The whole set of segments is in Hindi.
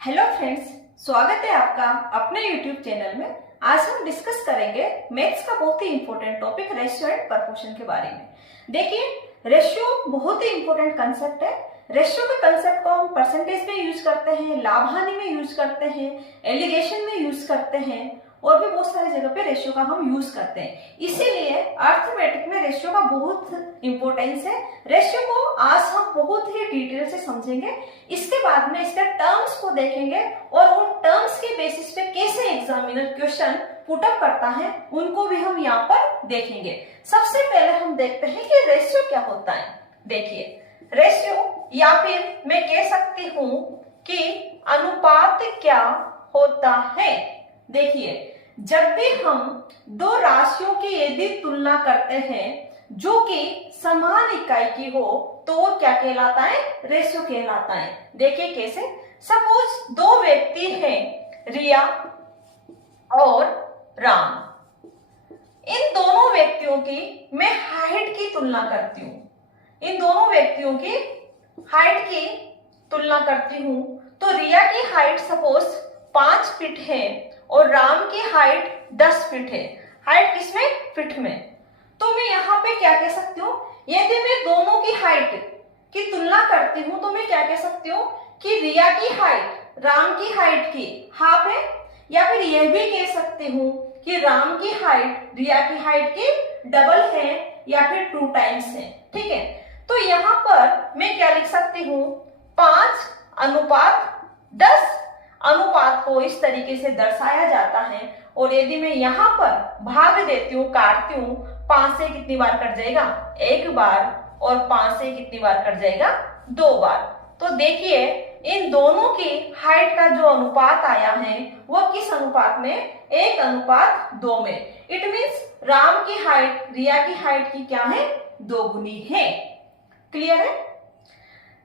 हेलो फ्रेंड्स, स्वागत है आपका अपने यूट्यूब चैनल में। आज हम डिस्कस करेंगे मैथ्स का बहुत ही important topic ratio and proportion के बारे में। देखिए, रेशियो बहुत ही इंपॉर्टेंट कंसेप्ट है। रेशियो के कंसेप्ट को हम परसेंटेज में यूज करते हैं, लाभ हानि में यूज करते हैं, एलिगेशन में यूज करते हैं और भी बहुत सारी जगह पे रेशियो का हम यूज करते हैं। इसीलिए अर्थमेटिक में रेशियो का बहुत इंपॉर्टेंस है। रेशियो को आज हम बहुत ही डिटेल से समझेंगे। इसके बाद में इसके टर्म्स को देखेंगे और उन टर्म्स के बेसिस पे कैसे एग्जामिनर क्वेश्चन पुट अप करता है उनको भी हम यहाँ पर देखेंगे। सबसे पहले हम देखते हैं कि रेशियो क्या होता है। देखिए, रेशियो या फिर मैं कह सकती हूँ कि अनुपात क्या होता है। देखिए, जब भी हम दो राशियों की यदि तुलना करते हैं जो कि समान इकाई की हो तो वो क्या कहलाता है? रेशियो कहलाता है। देखिए कैसे। सपोज दो व्यक्ति हैं, रिया और राम। इन दोनों व्यक्तियों की मैं हाइट की तुलना करती हूँ। इन दोनों व्यक्तियों की हाइट की तुलना करती हूँ तो रिया की हाइट सपोज 5 फीट है और राम की हाइट 10 फीट है। हाइट किसमें? फीट में। तो मैं यहाँ पे क्या कह सकती हूँ? यदि मैं दोनों की हाइट की तुलना करती हूँ तो मैं क्या कह सकती हूँ कि रिया की हाइट राम की हाइट की हाफ है, या फिर यह भी कह सकती हूँ कि राम की हाइट रिया की हाइट की डबल है या फिर 2 टाइम्स है। ठीक है, तो यहाँ पर मैं क्या लिख सकती हूँ? 5:10 अनुपात को इस तरीके से दर्शाया जाता है। और यदि मैं यहाँ पर भाग देती हूँ, काटती हूँ, 5 से कितनी बार कट जाएगा? 1 बार। और 5 से कितनी बार कट जाएगा? 2 बार। तो देखिए, इन दोनों की हाइट का जो अनुपात आया है वो किस अनुपात में? 1:2 में। इट मीन्स राम की हाइट रिया की हाइट की क्या है? 2 गुनी है। क्लियर है?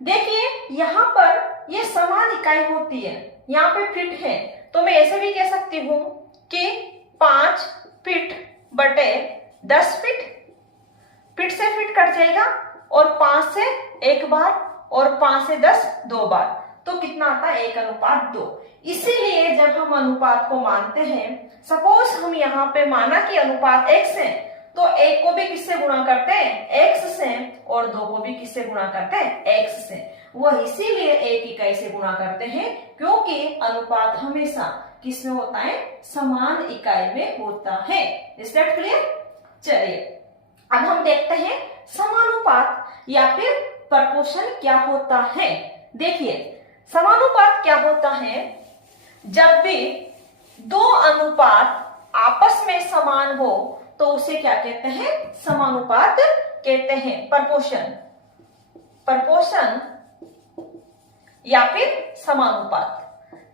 देखिए, यहाँ पर ये समान इकाई होती है, यहाँ पे फीट है, तो मैं ऐसे भी कह सकती हूँ कि 5 फीट बटे 10 फीट। फीट से फीट कट जाएगा और 5 से 1 बार और 5 से 10 2 बार। तो कितना आता है? 1:2। इसीलिए जब हम अनुपात को मानते हैं, सपोज हम यहाँ पे माना कि अनुपात x है, तो 1 को भी किससे गुणा करते हैं? x से। और 2 को भी किससे गुणा करते हैं? x से। वह इसीलिए एक इकाई से गुणा करते हैं क्योंकि अनुपात हमेशा किसमें होता है? समान इकाई में होता है। Is that clear? चलिए, अब हम देखते हैं समानुपात या फिर प्रपोर्शन क्या होता है। देखिए, समानुपात क्या होता है? जब भी दो अनुपात आपस में समान हो तो उसे क्या कहते हैं? समानुपात कहते हैं। प्रपोर्शन या फिर समानुपात।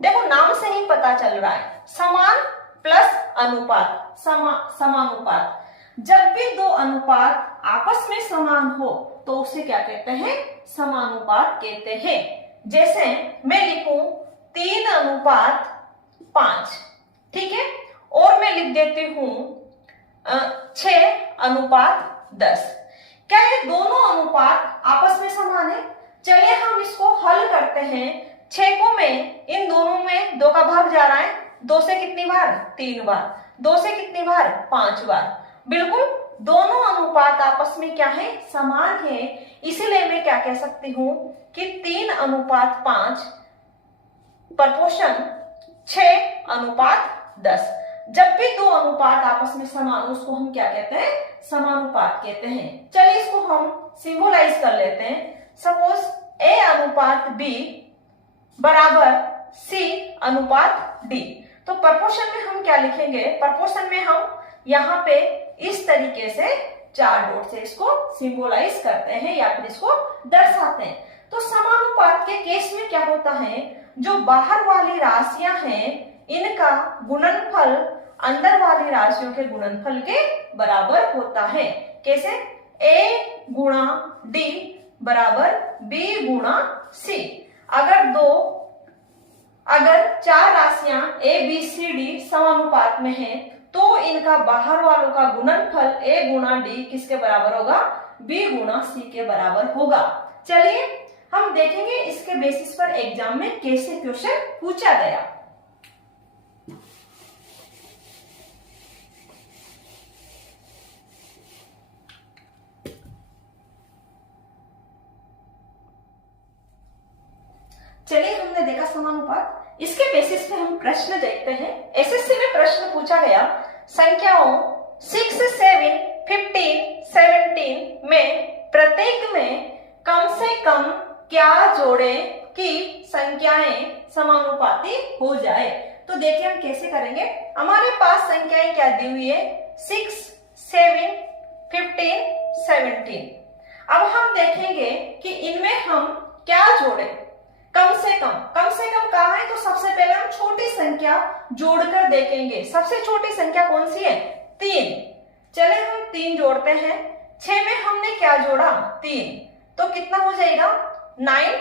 देखो, नाम से ही पता चल रहा है, समान प्लस अनुपात, समानुपात। जब भी दो अनुपात आपस में समान हो तो उसे क्या कहते हैं? समानुपात कहते हैं। जैसे मैं लिखूं 3:5, ठीक है, और मैं लिख देती हूं 6:10। क्या ये दोनों अनुपात आपस में समान है? चलिए हम इसको हल करते हैं। 6 को मैं इन दोनों में 2 का भाग जा रहा है, 2 से कितनी बार? 3 बार। 2 से कितनी बार? 5 बार। बिल्कुल, दोनों अनुपात आपस में क्या है? समान है। इसीलिए मैं क्या कह सकती हूँ कि 3:5 प्रपोर्शन 6:10। जब भी दो अनुपात आपस में समान हो उसको हम क्या कहते हैं? समानुपात कहते हैं। चलिए इसको हम सिंबलाइज कर लेते हैं। सपोज A:B बराबर C:D। तो प्रपोर्शन में हम क्या लिखेंगे? प्रपोर्शन में हम यहाँ पे इस तरीके से 4 डॉट से इसको सिंबलाइज करते हैं या फिर इसको दर्शाते हैं। तो समानुपात के केस में क्या होता है? जो बाहर वाली राशियां हैं इनका गुणनफल अंदर वाली राशियों के गुणनफल के बराबर होता है। कैसे? A:D बराबर B:C। अगर 4 राशियां A B C D समानुपात में हैं तो इनका बाहर वालों का गुणनफल A × D किसके बराबर होगा? B × C के बराबर होगा। चलिए हम देखेंगे इसके बेसिस पर एग्जाम में कैसे क्वेश्चन पूछा गया। चलिए, हमने देखा समानुपात। इसके बेसिस पे हम प्रश्न देखते हैं। एसएससी में प्रश्न पूछा गया, संख्याओं 6, 7, 15, 17 में प्रत्येक में कम से कम क्या जोड़ें कि संख्याएं समानुपाती हो जाए। तो देखिए हम कैसे करेंगे। हमारे पास संख्याएं क्या दी हुई है, 6, 7, 15, 17। अब हम देखेंगे कि इनमें हम क्या जोड़े। कम से कम कहा है तो सबसे पहले हम छोटी संख्या जोड़कर देखेंगे। सबसे छोटी संख्या कौन सी है, 3। चले हम 3 जोड़ते हैं। 6 में हमने क्या जोड़ा, 3, तो कितना हो जाएगा 9।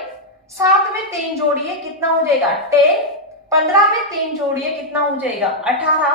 7 में 3 जोड़िए, कितना हो जाएगा 10। 15 में 3 जोड़िए, कितना हो जाएगा 18।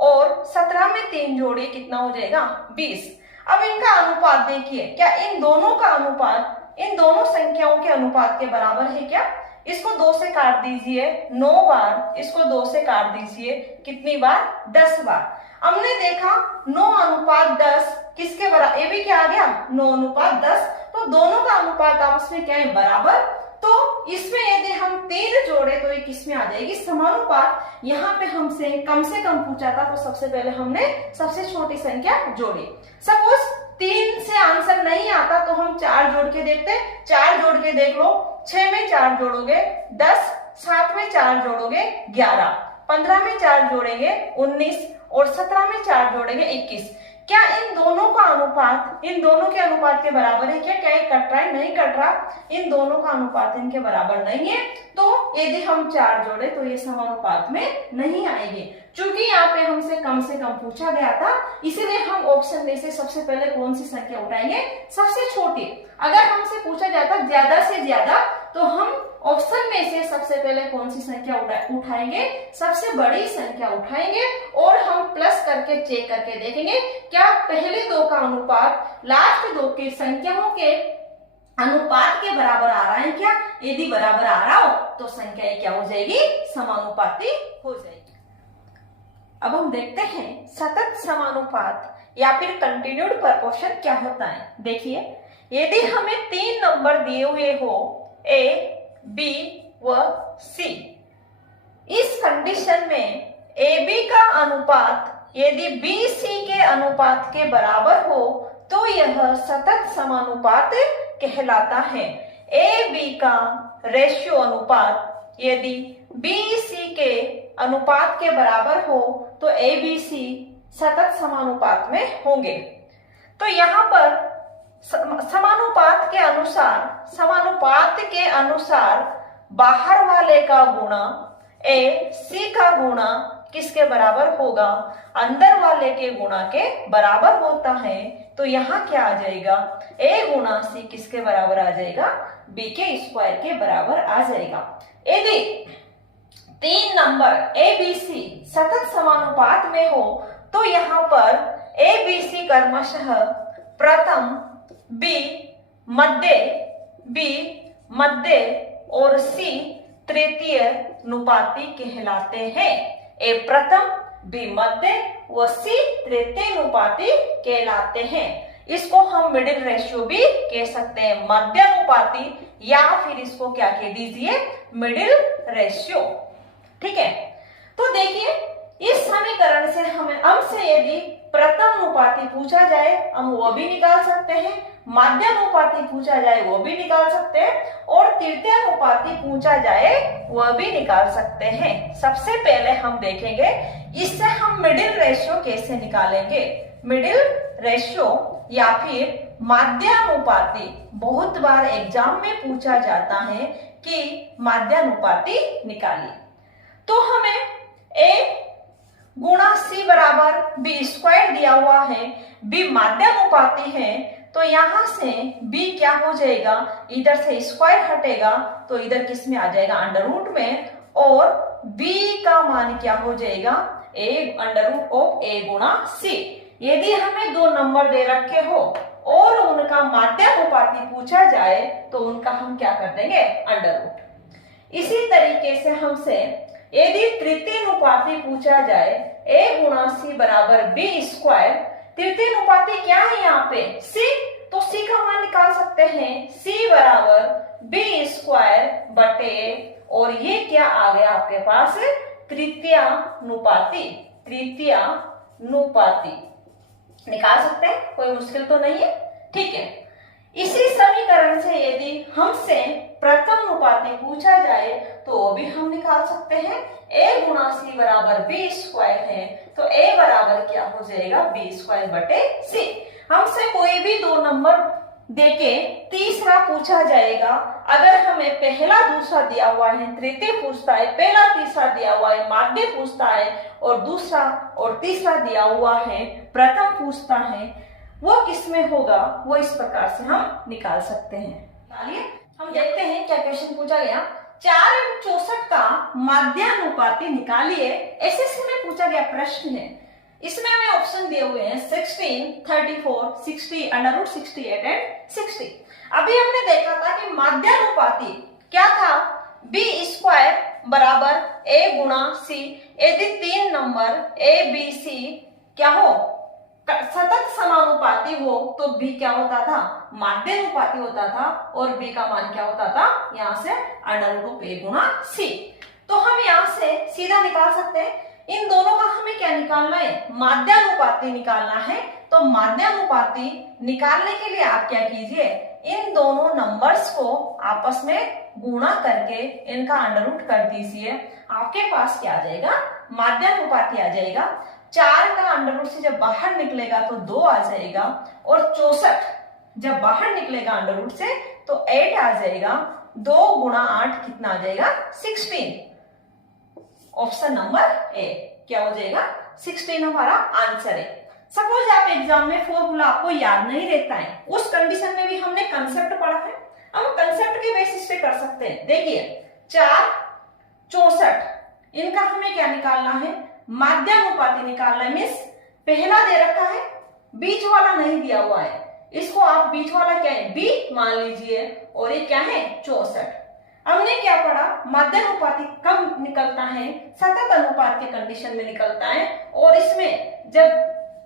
और 17 में 3 जोड़िए, कितना हो जाएगा 20। अब इनका अनुपात देखिए, क्या इन दोनों का अनुपात इन दोनों संख्याओं के अनुपात के बराबर है क्या। इसको 2 से काट दीजिए 9 बार, इसको 2 से काट दीजिए कितनी बार, 10 बार। हमने देखा 9:10 किसके बराबर, ये भी क्या आ गया 9:10। तो दोनों का अनुपात आपस में क्या है, बराबर। तो इसमें यदि हम 3 जोड़े तो ये किसमें आ जाएगी, समानुपात। यहाँ पे हमसे कम पूछा था, तो सबसे पहले हमने सबसे छोटी संख्या जोड़ी। सपोज 3 से आंसर नहीं आता तो हम 4 जोड़ के देखते। 4 जोड़ के देख लो, 6 में 4 जोड़ोगे 10, 7 में 4 जोड़ोगे 11, 15 में 4 जोड़ेंगे 19 और 17 में 4 जोड़ेंगे 21। क्या इन दोनों का अनुपात इन दोनों के अनुपात के बराबर है क्या। क्या ये कट रहा है, नहीं कट रहा। इन दोनों का अनुपात इनके बराबर नहीं है, तो यदि हम 4 जोड़े तो ये समानुपात में नहीं आएंगे। चूंकि यहाँ पे हमसे कम पूछा गया था, इसीलिए हम ऑप्शन में से सबसे पहले कौन सी संख्या उठाएंगे, सबसे छोटी। अगर हमसे पूछा जाता ज्यादा से ज्यादा तो हम ऑप्शन में से सबसे पहले कौन सी संख्या उठाएंगे, सबसे बड़ी संख्या उठाएंगे और हम प्लस करके चेक करके देखेंगे क्या पहले 2 का अनुपात लास्ट 2 की संख्याओं के अनुपात के बराबर आ रहा है क्या। यदि बराबर आ रहा हो तो संख्या क्या हो जाएगी, समानुपाती हो जाएगी। अब हम देखते हैं सतत समानुपात या फिर कंटिन्यूड प्रपोर्शन क्या होता है। देखिए, यदि हमें 3 नंबर दिए हुए हो A, B व C, इस कंडीशन में AB का अनुपात यदि BC के अनुपात के बराबर हो तो यह सतत समानुपात कहलाता है। AB का रेशियो अनुपात यदि BC के अनुपात के बराबर हो तो ABC सतत समानुपात में होंगे। तो यहाँ पर समानुपात के अनुसार बाहर वाले का गुणा AC का गुणा किसके बराबर होगा, अंदर वाले के गुणा के बराबर होता है। तो यहाँ क्या आ जाएगा, A गुणा C किसके बराबर आ जाएगा, B के स्क्वायर के बराबर आ जाएगा। यदि 3 नंबर ABC सतत समानुपात में हो तो यहाँ पर ABC क्रमशः प्रथम, B मध्य और C तृतीय अनुपाती कहलाते हैं। A प्रथम, B मध्य व C तृतीय अनुपाती कहलाते हैं। इसको हम मिडिल रेशियो भी कह सकते हैं, मध्य अनुपाती, या फिर इसको क्या कह दीजिए, मिडिल रेशियो। ठीक है, तो देखिए इस समीकरण से हमें हमसे यदि प्रथम अनुपाती पूछा जाए हम वो भी निकाल सकते हैं, मध्य अनुपाती पूछा जाए वो भी निकाल सकते हैं, और तृतीय अनुपाती पूछा जाए वह भी निकाल सकते हैं। सबसे पहले हम देखेंगे इससे हम मिडिल रेशियो कैसे निकालेंगे। मिडिल रेशियो या फिर माध्यानुपाती बहुत बार एग्जाम में पूछा जाता है कि माध्यानुपाती निकालिए। तो हमें A गुणा C बराबर B स्क्वायर दिया हुआ है, B माध्यानुपाती है, तो यहां से B क्या हो जाएगा, इधर से स्क्वायर हटेगा तो इधर किस में आ जाएगा, अंडर रूट में, और B का मान क्या हो जाएगा, A under root of A गुणा C। यदि हमें 2 नंबर दे रखे हो और उनका माध्यानुपाती पूछा जाए तो उनका हम क्या कर देंगे, अंडर रूट। इसी तरीके से हमसे यदि तृतीयानुपाती पूछा जाए a गुणा c बराबर b स्क्वायर, तृतीयानुपाती क्या है यहाँ पे c, तो c का मान निकाल सकते हैं, c बराबर b स्क्वायर बटे, और ये क्या आ गया आपके पास, तृतीयानुपाती, तृतीयानुपाती निकाल सकते हैं, कोई मुश्किल तो नहीं है। ठीक है, इसी समीकरण से यदि हमसे प्रथम अनुपाती पूछा जाए तो वो भी हम निकाल सकते हैं। a गुणा c बराबर b स्क्वायर है, तो a बराबर क्या हो जाएगा, b स्क्वायर बटे c। हमसे कोई भी दो नंबर देके तीसरा पूछा जाएगा, अगर हमें पहला दूसरा दिया हुआ है, तृतीय पूछता है, पहला तीसरा दिया हुआ है, माध्य पूछता है, और दूसरा और तीसरा दिया हुआ है, प्रथम पूछता है, वो किस में होगा, वो इस प्रकार से हम निकाल सकते हैं। चलिए हम देखते हैं क्या क्वेश्चन पूछा गया। 4 एवं 64 का माध्यानुपाती निकालिए, एसएससी में पूछा गया प्रश्न है। इसमें हमें ऑप्शन दिए हुए हैं 16, 34, 60, अंडर रूट 68 एंड 60। अभी हमने देखा था कि माध्यानुपाती क्या था, b स्क्वायर बराबर a गुणा c, यदि तीन नंबर a b c क्या हो, सतत समानुपाती हो तो b क्या होता था, माध्यानुपाती होता था, और b का मान क्या होता था, यहाँ से अंडर रूट ऑफ a गुणा c। तो हम यहाँ से सीधा निकाल सकते हैं। इन दोनों का हमें क्या निकालना है, माध्यानुपाती निकालना है। तो माध्यानुपाती निकालने के लिए आप क्या कीजिए, इन दोनों नंबर्स को आपस में गुणा करके इनका अंडर रूट कर दीजिए, आपके पास क्या आ जाएगा, माध्यानुपाती आ जाएगा। 4 का अंडर रूट से जब बाहर निकलेगा तो 2 आ जाएगा, और 64 जब बाहर निकलेगा अंडर रूट से तो 8 आ जाएगा। 2 गुणा 8 कितना आ जाएगा, 16। ऑप्शन नंबर ए क्या हो जाएगा, 16 हमारा आंसर है। सपोज आप एग्जाम में फॉर्मूला आपको याद नहीं रहता है, उस कंडीशन में भी हमने कंसेप्ट पढ़ा है, हम कंसेप्ट के बेसिस पे कर सकते हैं। देखिए 4, 64 इनका हमें क्या निकालना है, माध्यानुपाती निकालना है। मीन्स पहला दे रखा है, बीच वाला नहीं दिया हुआ है, इसको आप बीच वाला क्या है, बी मान लीजिए, और ये क्या है 64। हमने क्या पढ़ा, माध्यानुपाती कब निकलता है, सतत अनुपात के कंडीशन में निकलता है, और इसमें जब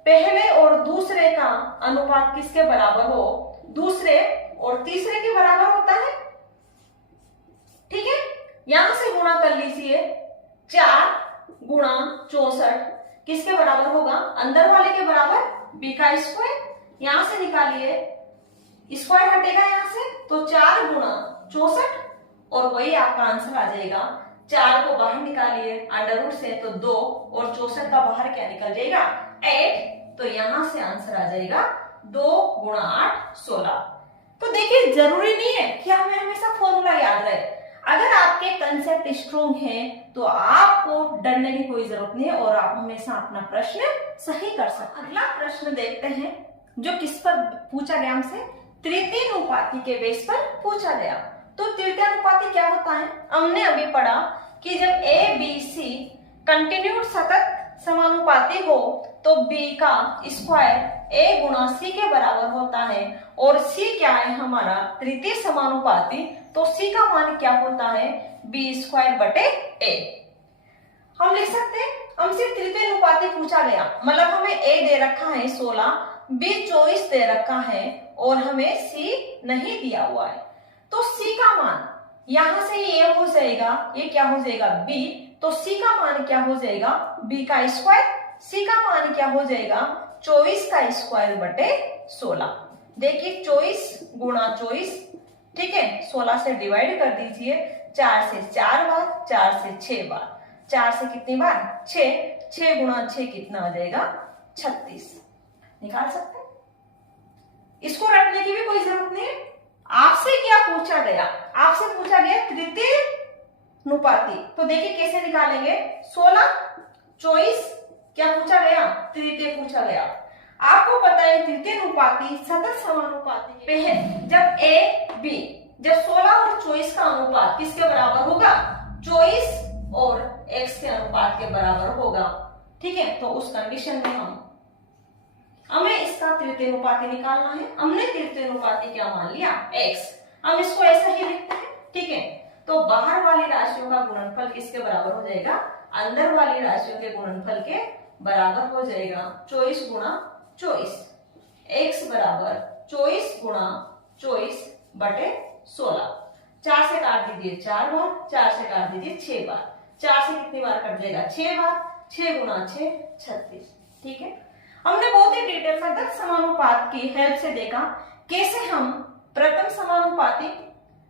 पहले और दूसरे का अनुपात किसके बराबर हो, दूसरे और तीसरे के बराबर होता है। ठीक है, यहां से गुणा कर लीजिए, 4 गुणा 64 किसके बराबर होगा, अंदर वाले के बराबर, b का स्क्वायर। यहां से निकालिए, स्क्वायर हटेगा यहां से, तो 4 गुणा 64, और वही आपका आंसर आ जाएगा। 4 को बाहर निकालिए अंडर रूट से तो 2, और 64 का बाहर क्या निकल जाएगा, 8। तो यहां से आंसर आ जाएगा 2 गुणा 8 16। तो देखिए जरूरी नहीं है कि हमें हमेशा फॉर्मूला याद रहे, अगर आपके कंसेप्ट स्ट्रोंग है तो आपको डरने की कोई जरूरत नहीं है, और आप हमेशा अपना प्रश्न सही कर सकते हैं। अगला प्रश्न देखते हैं जो किस पर पूछा गया, हमसे तृतीयानुपाती के बेस पर पूछा गया। तो तृतीयानुपाती क्या होता है, हमने अभी पढ़ा कि जब a b c कंटिन्यूड सतत समानुपाती हो तो b का स्क्वायर a गुणा c के बराबर होता है, और c क्या है हमारा तृतीय समानुपाती, तो c का मान क्या होता है, b स्क्वायर बटे a। हम लिख सकते हैं, हमसे तृतीयानुपाती पूछा गया, मतलब हमें a दे रखा है 16, b 24 दे रखा है, और हमें c नहीं दिया हुआ है। तो c का मान यहां से ये हो जाएगा, ये क्या हो जाएगा b, तो c का मान क्या हो जाएगा, b का स्क्वायर। c का मान क्या हो जाएगा, 24 का स्क्वायर बटे 16। देखिए 24 गुणा 24, ठीक है, 16 से डिवाइड कर दीजिए, 4 से 4 बार, 4 से 6 बार, 4 से कितनी बार 6, 6 गुणा 6 कितना आ जाएगा 36। निकाल सकते हैं, इसको रखने की भी कोई जरूरत नहीं है। आपसे क्या पूछा गया, आपसे पूछा गया तृतीय अनुपाती, तो देखिए कैसे निकालेंगे, 16 24 क्या पूछा गया, तृतीय पूछा गया। आपको पता है तृतीय अनुपाती सतत समानुपाती पे है, जब a b, जब 16 और 24 का अनुपात किसके बराबर होगा, 24 और x के अनुपात के बराबर होगा। ठीक है, तो उस कंडीशन में हम हमें इसका तृतीयानुपाती निकालना है। हमने तृतीयानुपाती क्या मान लिया, x। हम इसको ऐसा ही लिखते हैं, ठीक है। तो बाहर वाली राशियों का गुणनफल किसके बराबर हो जाएगा, अंदर वाली राशियों के गुणनफल के बराबर हो जाएगा 24 गुणा 24। x बराबर 24 गुणा 24 बटे 16। 4 से काट दीजिए 4 बार, 4 से काट दीजिए 6 बार। 4 से कितनी बार कट जाएगा, 6 बार। 6 गुणा 6 36, ठीक है। हमने बहुत ही डिटेल में दत्त समानुपात की हेल्प से देखा कैसे हम प्रथम समानुपाती,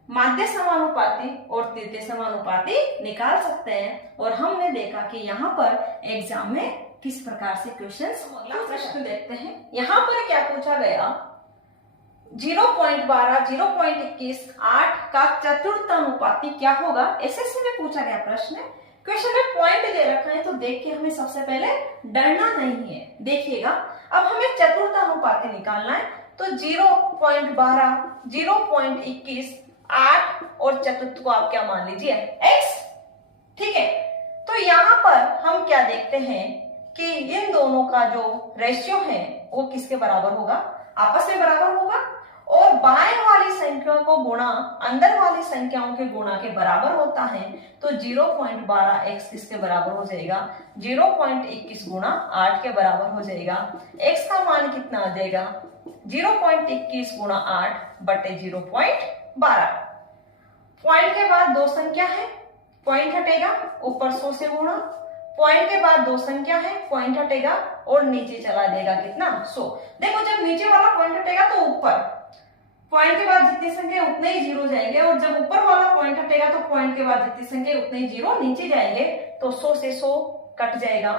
माध्य समानुपाती और तृतीय समानुपाती निकाल सकते हैं। और हमने देखा कि यहाँ पर एग्जाम में किस प्रकार से क्वेश्चंस, अगला प्रश्न देखते हैं। यहाँ पर क्या पूछा गया, 0.12, 0.21, 8 का चतुर्थानुपाती क्या होगा, एसएससी में पूछा गया प्रश्न है। क्वेश्चन में पॉइंट दे रखा है, तो देख के हमें सबसे पहले डरना नहीं है। देखिएगा, अब हमें चतुर्थानुपाती निकालना है, तो 0.12, 0.21, 8 और चतुर्थ को आप क्या मान लीजिए, x, ठीक है। तो यहाँ पर हम क्या देखते हैं कि इन दोनों का जो रेशियो है वो किसके बराबर होगा, आपस में बराबर होगा। और बाएं वाली संख्या को गुणा अंदर वाली संख्याओं के गुणा के बराबर होता है, तो 0.12x किसके बराबर हो जाएगा, 0.21 गुणा 8 के बराबर हो जाएगा। x का मान कितना आ जाएगा, 0.21 गुणा 8 बटे 0.12। पॉइंट के बाद दो संख्या है, पॉइंट हटेगा, ऊपर 100 से गुणा। पॉइंट के बाद दो संख्या है, पॉइंट हटेगा और नीचे चला देगा कितना, 100। देखो, जब नीचे वाला पॉइंट हटेगा तो ऊपर, पॉइंट के बाद जितनी संख्या उतने ही जीरो जाएंगे, और जब ऊपर वाला पॉइंट हटेगा तो पॉइंट के बाद जितनी संख्या उतने ही जीरो नीचे जाएंगे। तो 100 से 100 कट जाएगा,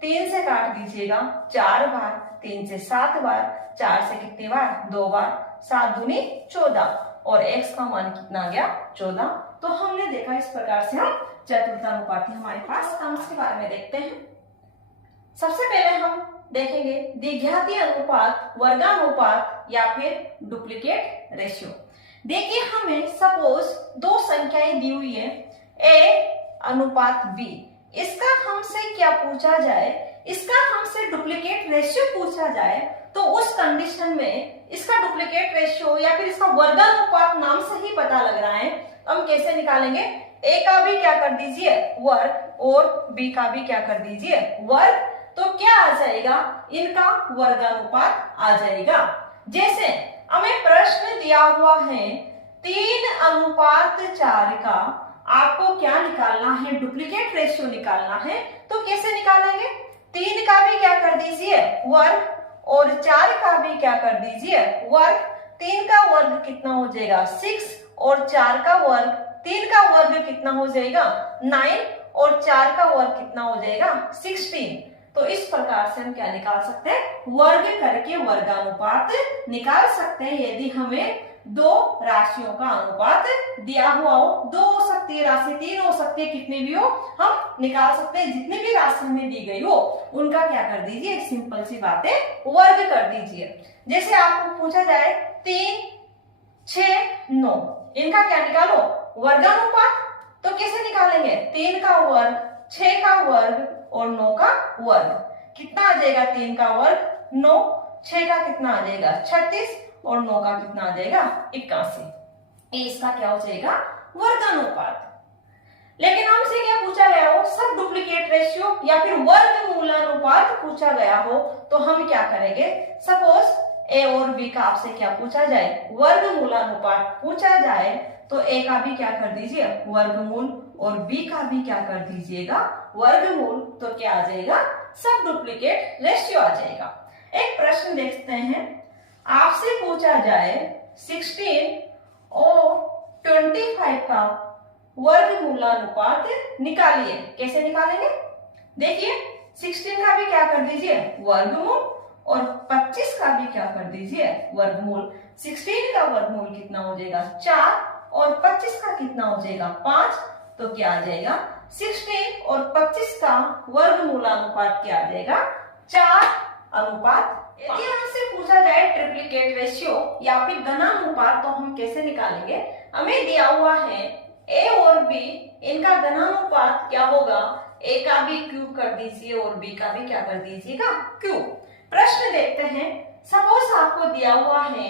3 से काट दीजिएगा 4 बार, 3 से 7 बार, 4 से कितनी बार, 2 बार, 7 दूनी 14, और x का मान कितना आ गया, 14। तो हमने देखा इस प्रकार से हम चतुर्थानुपाती हमारे पास टर्म्स के बारे में देखते हैं। सबसे पहले हम देखेंगे द्विघाती अनुपात, वर्गानुपात या फिर डुप्लीकेट रेशियो। देखिए, हमें सपोज दो संख्याएं दी हुई है, a अनुपात b। इसका हमसे क्या पूछा जाए, इसका हमसे डुप्लीकेट रेशियो पूछा जाए, तो उस कंडीशन में इसका डुप्लीकेट रेशियो या फिर इसका वर्गानुपात नाम से ही पता लग रहा है, हम कैसे निकालेंगे, a का भी क्या कर दीजिए वर्ग और b का भी क्या कर दीजिए वर्ग। तो क्या आ जाएगा, इनका वर्गानुपात आ जाएगा। जैसे हमें प्रश्न दिया हुआ है 3:4 का आपको क्या निकालना है, डुप्लीकेट रेशियो निकालना है। तो कैसे निकालेंगे, 3 का भी क्या कर दीजिए वर्ग और 4 का भी क्या कर दीजिए वर्ग। 3 का वर्ग कितना हो जाएगा 6, और 4 का वर्ग, 3 का वर्ग कितना हो जाएगा 9, और 4 का वर्ग कितना हो जाएगा 16। तो इस प्रकार से हम क्या निकाल सकते हैं, वर्ग करके वर्गानुपात निकाल सकते हैं। यदि हमें दो राशियों का अनुपात दिया हुआ हो, 2 हो सकती है राशि, 3 हो सकती है, कितने भी हो हम निकाल सकते हैं। जितनी भी राशि में दी गई हो उनका क्या कर दीजिए, सिंपल सी बात है, वर्ग कर दीजिए। जैसे आपको पूछा जाए 3, 6, 9, इनका क्या निकालो, वर्गानुपात। तो कैसे निकालेंगे, 3 का वर्ग, 6 का वर्ग और 9 का वर्ग। कितना आ जाएगा, 3 का वर्ग 9, 6 का कितना आ जाएगा 36 और 9 का कितना आ जाएगा 81। इसका क्या हो जाएगा वर्गानुपात। लेकिन हमसे क्या पूछा गया हो, सब डुप्लीकेट रेशियो या फिर वर्गमूलानुपात पूछा गया हो, तो हम क्या करेंगे, सपोज a और b का आपसे क्या पूछा जाए, वर्गमूलानुपात पूछा जाए, तो a का भी क्या कर दीजिए वर्गमूल और b का भी क्या कर दीजिएगा वर्गमूल। तो क्या आ जाएगा, सब डुप्लीकेट रेशियो आ जाएगा। एक प्रश्न देखते हैं, आपसे पूछा जाए 16 और 25 का वर्गमूलानुपात निकालिए। कैसे निकालेंगे, देखिए 16 का भी क्या कर दीजिए वर्गमूल और 25 का भी क्या कर दीजिए वर्गमूल। 16 का वर्गमूल कितना हो जाएगा 4 और 25 का कितना हो जाएगा 5। तो क्या आ जाएगा 16 और 25 का वर्गमूलानुपात क्या आ जाएगा 4:5। यदि हमसे पूछा जाए ट्रिप्लिकेट रेशियो या फिर घनानुपात, तो हम कैसे निकालेंगे, हमें दिया हुआ है a और b, इनका घनानुपात क्या होगा, a का भी क्यूब कर दीजिए और b का भी क्या कर दीजिएगा क्यूब। प्रश्न देखते हैं। सपोज आपको दिया हुआ है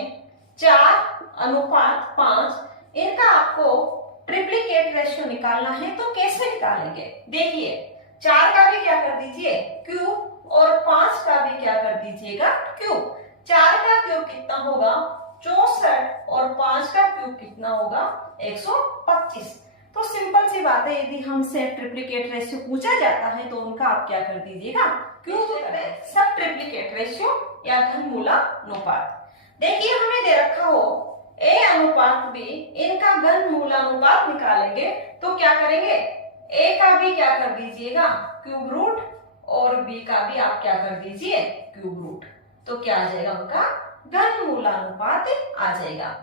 4:5, इनका आपको ट्रिप्लिकेट रेशियो निकालना है, तो कैसे निकालेंगे? देखिए 4 का भी क्या कर दीजिए क्यूब और 5 का भी क्या कर दीजिएगा क्यूब। 4 का क्यूब कितना होगा 64 और 5 का क्यूब कितना होगा 125। तो सिंपल सी बात है, यदि हमसे ट्रिप्लिकेट रेशियो पूछा जाता है तो उनका आप क्या कर दीजिएगा क्यूब सब ट्रिप्लिकेट रेशियो या घनमूलानुपात। देखिए हमें दे रखा हो A अनुपात B, इनका घनमूलानुपात निकालेंगे तो क्या करेंगे, A का भी क्या कर दीजिएगा क्यूब रूट और B का भी आप क्या कर दीजिए क्यूब रूट, तो क्या आ जाएगा उनका घनमूलानुपात आ जाएगा।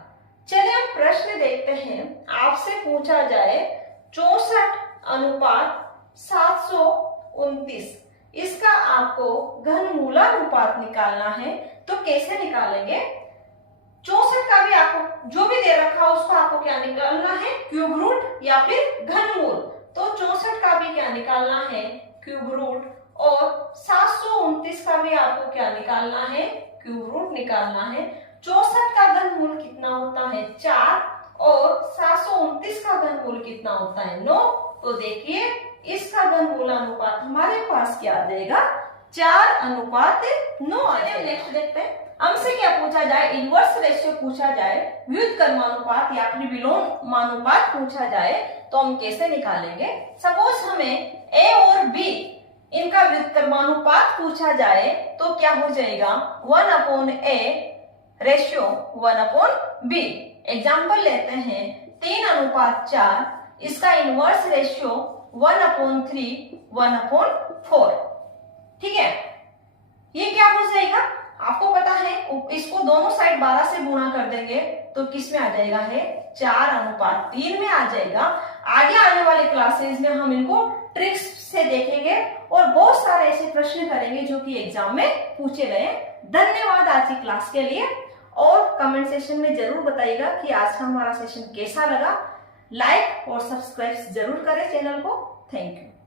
चलिए हम प्रश्न देखते हैं। आपसे पूछा जाए 64:729, इसका आपको घनमूलानुपात निकालना है, तो कैसे निकालेंगे? 64 का भी आपको जो भी दे रखा हो उसको आपको क्या निकालना है क्यूब रूट या फिर घनमूल। तो 64 का भी क्या निकालना है क्यूब रूट और 729 का भी आपको क्या निकालना है क्यूब रूट निकालना है। 64 का घनमूल कितना होता है 4 और 729 का घनमूल कितना होता है 9। तो देखिए इसका घनमूलानुपात हमारे पास क्या आ जाएगा 4:9 आ जाएगा। नेक्स्ट देखते हैं, हमसे क्या पूछा जाए, इनवर्स रेशियो पूछा जाए, व्युत्क्रमानुपात या फिर विलोमानुपात पूछा जाए तो हम कैसे निकालेंगे? सपोज हमें A और B इनका व्युत्क्रमानुपात पूछा जाए तो क्या हो जाएगा 1/A रेशियो 1/B। एग्जाम्पल लेते हैं 3:4, इसका इनवर्स रेशियो 1/3 1/4। ठीक है, ये क्या हो जाएगा आपको पता है, इसको दोनों साइड 12 से गुणा कर देंगे तो किस में आ जाएगा है 4:3 में आ जाएगा। आगे आने वाले क्लासेस में हम इनको ट्रिक्स से देखेंगे और बहुत सारे ऐसे प्रश्न करेंगे जो कि एग्जाम में पूछे गए। धन्यवाद आज की क्लास के लिए, और कमेंट सेशन में जरूर बताइएगा कि आज का हमारा सेशन कैसा लगा। लाइक और सब्सक्राइब जरूर करें चैनल को। Thank you.